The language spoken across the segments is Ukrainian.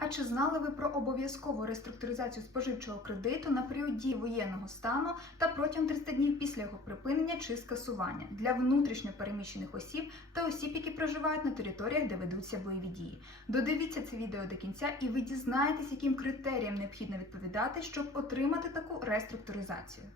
А чи знали ви про обов'язкову реструктуризацію споживчого кредиту на період дії воєнного стану та протягом 30 днів після його припинення чи скасування для внутрішньо переміщених осіб та осіб, які проживають на територіях, де ведуться бойові дії? Додивіться це відео до кінця, і ви дізнаєтесь, яким критеріям необхідно відповідати, щоб отримати таку реструктуризацію.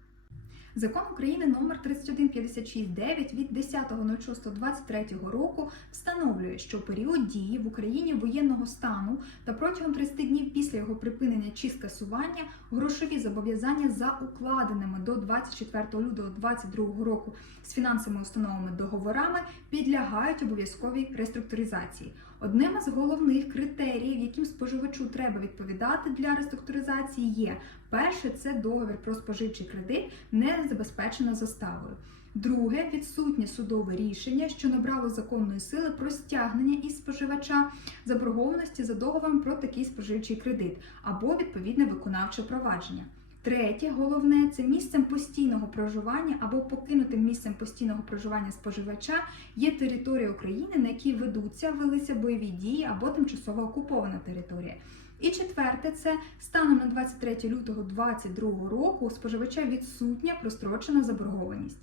Закон України номер 31569 від 10.06.23 року встановлює, що період дії в Україні воєнного стану та протягом 30 днів після його припинення чи скасування грошові зобов'язання за укладеними до 24 лютого 2022 року з фінансовими установами договорами підлягають обов'язковій реструктуризації. Одним із головних критеріїв, яким споживачу треба відповідати для реструктуризації, є перше це договір про споживчий кредит, не забезпечено заставою. Друге відсутнє судове рішення, що набрало законної сили про стягнення із споживача заборгованості за договором про такий споживчий кредит або відповідне виконавче провадження. Третє, головне, це місцем постійного проживання або покинутим місцем постійного проживання споживача є територія України, на якій ведуться, велися бойові дії або тимчасово окупована територія. І четверте, це станом на 23 лютого 2022 року у споживача відсутня прострочена заборгованість.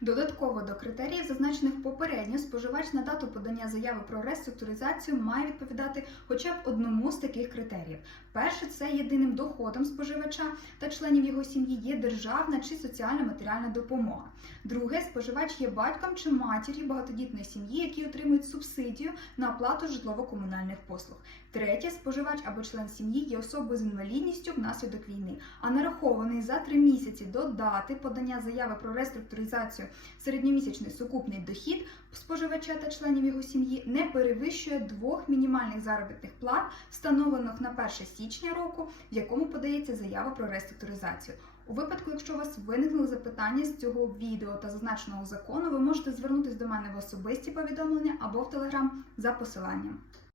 Додатково до критеріїв, зазначених попередньо, споживач на дату подання заяви про реструктуризацію має відповідати хоча б одному з таких критеріїв. Перше це єдиним доходом споживача та членів його сім'ї є державна чи соціальна матеріальна допомога. Друге, споживач є батьком чи матір'ю багатодітної сім'ї, які отримують субсидію на оплату житлово-комунальних послуг. Третє, споживач або член сім'ї є особою з інвалідністю внаслідок війни, а нарахований за три місяці до дати подання заяви про реструктуризацію середньомісячний сукупний дохід споживача та членів його сім'ї не перевищує двох мінімальних заробітних плат, встановлених на 1 січня року, в якому подається заява про реструктуризацію. У випадку, якщо у вас виникли запитання з цього відео та зазначеного закону, ви можете звернутися до мене в особисті повідомлення або в Телеграм за посиланням.